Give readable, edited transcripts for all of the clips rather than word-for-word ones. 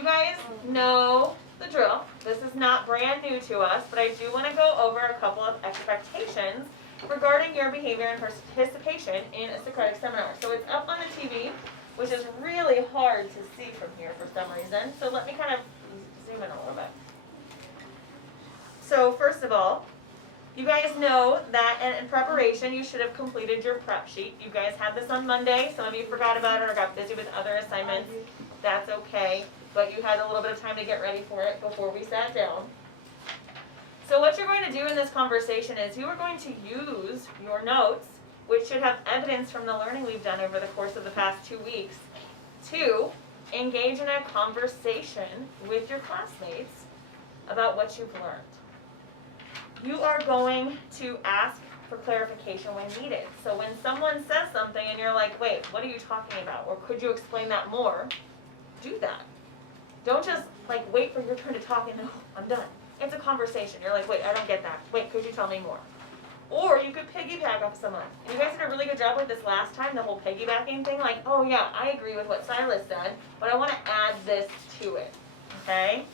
you guys know the drill. This is not brand new to us, but I do want to go over a couple of expectations regarding your behavior and participation in a Socratic seminar. So it's up on the TV, which is really hard to see from here for some reason. So let me kind of zoom in a little bit. So first of all, you guys know that in preparation you should have completed your prep sheet. You guys had this on Monday. Some of you forgot about it or got busy with other assignments. That's okay, but you had a little bit of time to get ready for it before we sat down. So what you're going to do in this conversation is you are going to use your notes, which should have evidence from the learning we've done over the course of the past 2 weeks, to engage in a conversation with your classmates about what you've learned. You are going to ask for clarification when needed. So when someone says something and you're like, wait, what are you talking about? Or could you explain that more? Do that. Don't just like wait for your turn to talk and no, I'm done. It's a conversation. You're like, wait, I don't get that. Wait, could you tell me more? Or you could piggyback off someone. And you guys did a really good job with this last time, the whole piggybacking thing. Like, oh yeah, I agree with what Silas said, but I want to add this to it. Okay?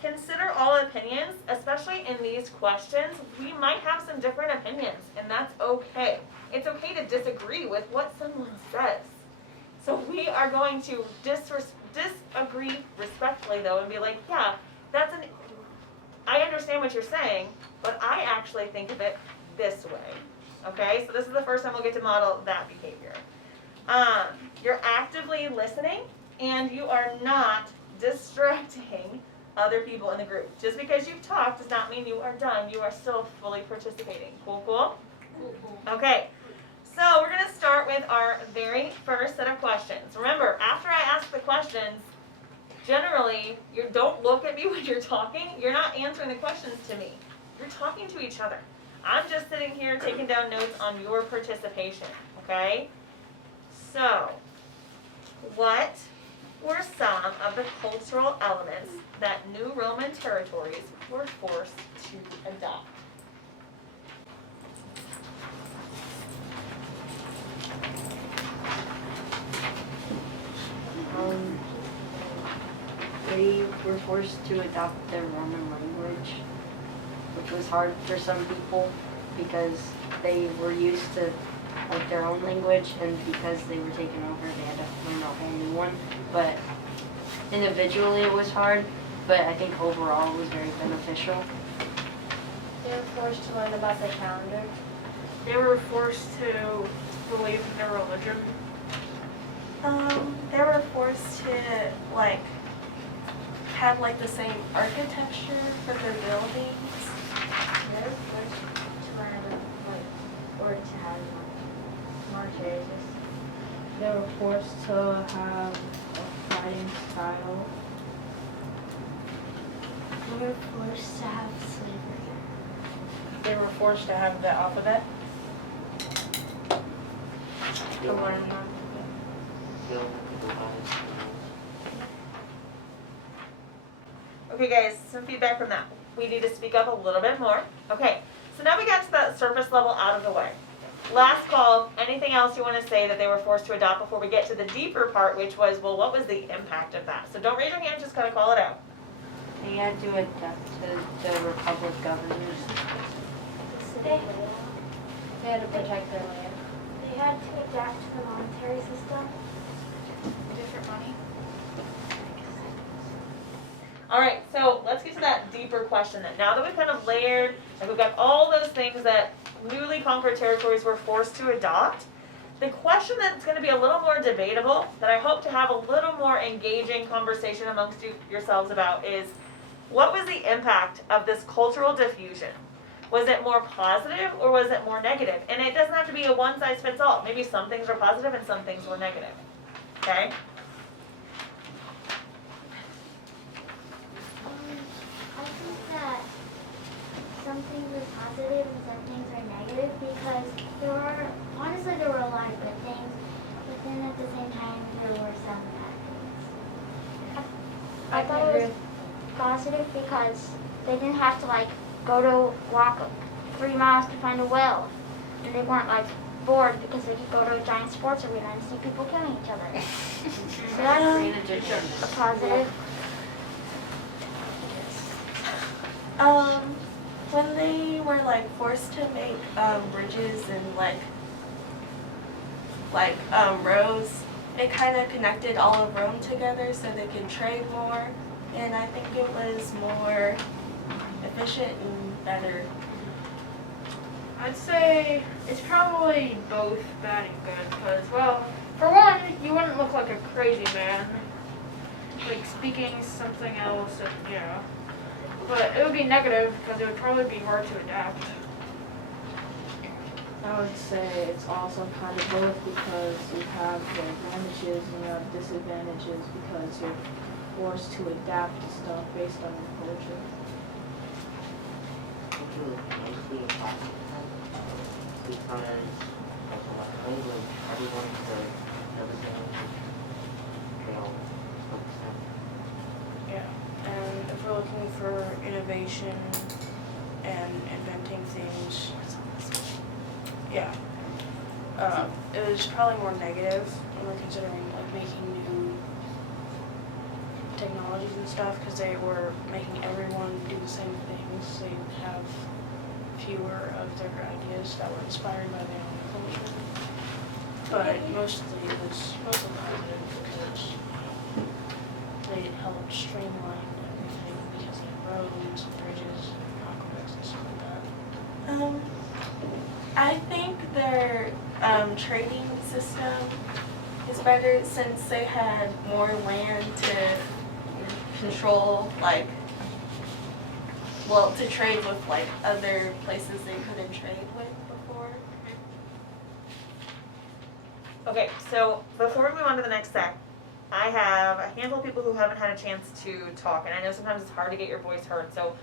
Consider all opinions, especially in these questions. We might have some different opinions, and that's okay. It's okay to disagree with what someone says. So we are going to disagree respectfully, though, and be like, yeah, I understand what you're saying, but I actually think of it this way. Okay, so this is the first time we'll get to model that behavior. You're actively listening, and you are not distracting other people in the group. Just because you've talked does not mean you are done. You are still fully participating. Cool, cool? Okay, so we're going to start with our very first set of questions. Remember, after I ask the questions, generally, you don't look at me when you're talking. You're not answering the questions to me. You're talking to each other. I'm just sitting here taking down notes on your participation, okay? So, what were some of the cultural elements that new Roman territories were forced to adopt? They were forced to adopt the Roman language, which was hard for some people because they were used to like their own language, and because they were taken over, they had to learn a whole new one. But individually it was hard, but I think overall it was very beneficial. They were forced to learn about the calendar. They were forced to believe in their religion. They were forced to have the same architecture for their buildings. They were forced to learn or to have military existence. They were forced to have a fighting style. They were forced to have slavery. They were forced to have the alphabet. To learn how. Okay guys, some feedback from that. We need to speak up a little bit more. Okay, so now we got to that surface level out of the way. Last call, anything else you want to say that they were forced to adopt before we get to the deeper part, which was, well, what was the impact of that? So don't raise your hand, just kind of call it out. They had to adapt to the republic government. They had to protect their land. They had to adapt to the monetary system. Different money. All right, so let's get to that deeper question then. Now that we've kind of layered, and we've got all those things that newly conquered territories were forced to adopt, the question that's going to be a little more debatable, that I hope to have a little more engaging conversation amongst yourselves about is, what was the impact of this cultural diffusion? Was it more positive or was it more negative? And it doesn't have to be a one-size-fits-all. Maybe some things were positive and some things were negative. Okay? I think that some things are positive and some things are negative because there were a lot of good things, but then at the same time there were some bad things. I thought it was positive because they didn't have to go to walk 3 miles to find a well. and they weren't like bored because they could go to a giant sports arena and see people killing each other. So that's a positive. When they were like forced to make bridges and roads, it kind of connected all of Rome together so they could trade more, and I think it was more efficient and better. I'd say it's probably both bad and good because, well, for one, you wouldn't look like a crazy man, like speaking something else, and but it would be negative because it would probably be hard to adapt. I would say it's also kind of both because you have the advantages and you have disadvantages because you're forced to adapt to stuff based on your culture. Mostly impossible because England, everyone said everything focus Yeah, and if we're looking for innovation and inventing things, it was probably more negative when we're considering like making new technologies and stuff because they were making everyone do the same things. So you'd have fewer of their ideas that were inspired by their own culture. But mostly it was mostly positive because they helped streamline everything because they had roads, bridges, aqueducts, and stuff like that. I think their trading system is better since they had more land to control, to trade with other places they couldn't trade with before. Okay, so before we move on to the next sec, I have a handful of people who haven't had a chance to talk, and I know sometimes it's hard to get your voice heard. So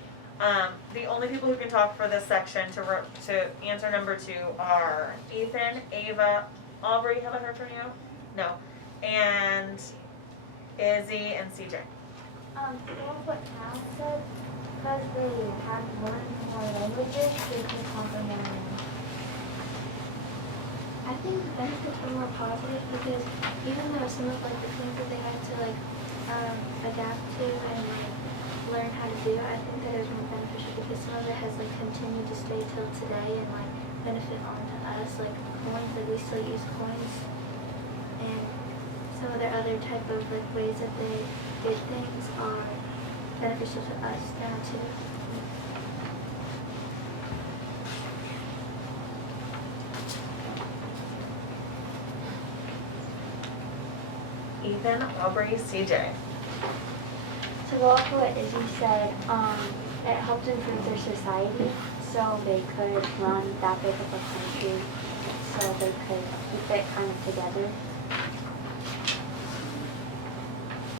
the only people who can talk for this section to answer number 2 are Ethan, Ava, Aubrey. Have I heard from you? No. And Izzy and CJ. Well, what Cal said, because they had learned more languages, they could conquer more languages. I think the benefits were more positive because even though some of the things that they had to adapt to and learn how to do, I think that it was more beneficial because some of it has continued to stay till today and benefit on to us, like coins, we still use coins, and some of their other type of ways that they did things are beneficial to us now too. Ethan, Aubrey, CJ. To go off of what Izzy said, it helped improve their society so they could run that big of a country so they could keep it kind of together.